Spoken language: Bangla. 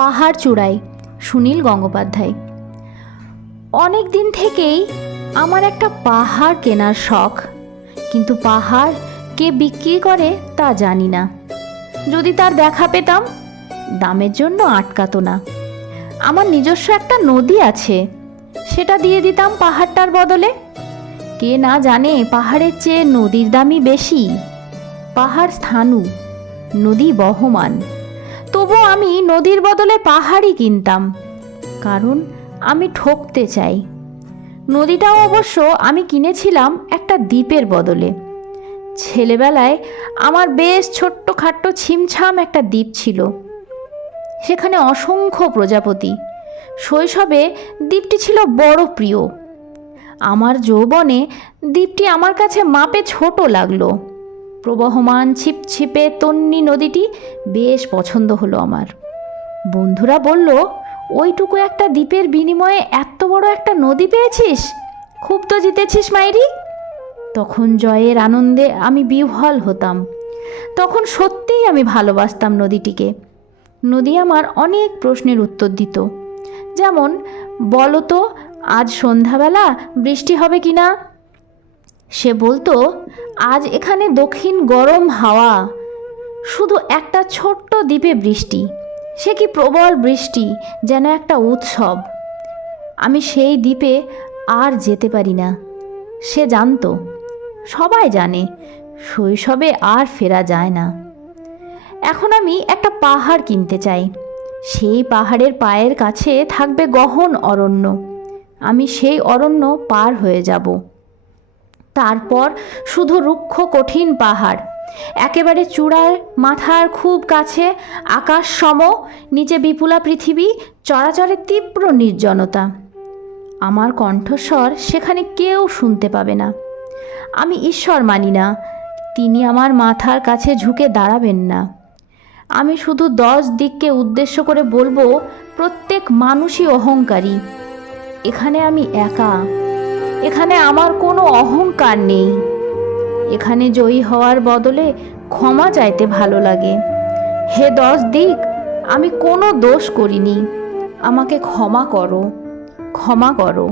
পাহাড় চূড়ায়, সুনীল গঙ্গোপাধ্যায়। অনেক দিন থেকেই আমার একটা পাহাড় কেনার শখ, কিন্তু পাহাড় কে বিক্রি করে তা জানি না। যদি তার দেখা পেতাম, দামের জন্য আটকাতো না। আমার নিজস্ব একটা নদী আছে, সেটা দিয়ে দিতাম পাহাড়টার বদলে। কে না জানে পাহাড়ের চেয়ে নদীর দামই বেশি। পাহাড় স্থাণু, নদী বহমান। তবু আমি নদীর বদলে পাহাড়ই কিনতাম, কারণ আমি ঠকতে চাই। নদীটাও অবশ্য আমি কিনেছিলাম একটা দ্বীপের বদলে। ছেলেবেলায় আমার বেশ ছোট্টখাট্ট ছিমছাম একটা দ্বীপ ছিল, সেখানে অসংখ্য প্রজাপতি। শৈশবে দ্বীপটি ছিল বড় প্রিয়। আমার যৌবনে দ্বীপটি আমার কাছে মাপে ছোট লাগলো। প্রবহমান ছিপছিপে তন্বী নদীটি বেশ পছন্দ হলো আমার। বন্ধুরা বলল, ওইটুকু একটা দ্বীপের বিনিময়ে এত বড় একটা নদী পেয়েছিস, খুব তো জিতেছিস মাইরি। তখন জয়ের আনন্দে আমি বিহ্বল হতাম। তখন সত্যিই আমি ভালোবাসতাম নদীটিকে। নদী আমার অনেক প্রশ্নের উত্তর দিত, যেমন, বলো তো আজ সন্ধ্যাবেলা বৃষ্টি হবে কি না? সে বলতো, আজ এখানে দক্ষিণ গরম হাওয়া, শুধু একটা ছোট্ট দ্বীপে বৃষ্টি, সে কি প্রবল বৃষ্টি, যেন একটা উৎসব। আমি সেই দ্বীপে আর যেতে পারি না। সে জানতো, সবাই জানে, শৈশবে আর ফেরা যায় না। এখন আমি একটা পাহাড় কিনতে চাই। সেই পাহাড়ের পায়ের কাছে থাকবে গহন অরণ্য। আমি সেই অরণ্য পার হয়ে যাব। তারপর শুধু রুক্ষ কঠিন পাহাড়, একেবারে চূড়ার মাথার খুব কাছে আকাশ সম, নিচে বিপুলা পৃথিবী, চরাচরের তীব্র নির্জনতা। আমার কণ্ঠস্বর সেখানে কেউ শুনতে পাবে না। আমি ঈশ্বর মানি না, তিনি আমার মাথার কাছে ঝুঁকে দাঁড়াবেন না। আমি শুধু 10 দিককে উদ্দেশ্য করে বলবো, প্রত্যেক মানুষই অহংকারী। এখানে আমি একা, এখানে আমার কোনো অহংকার নেই। এখানে জয়ী হওয়ার বদলে ক্ষমা চাইতে ভালো লাগে। হে 10 দিক, আমি কোনো দোষ করিনি, আমাকে ক্ষমা করো, ক্ষমা করো।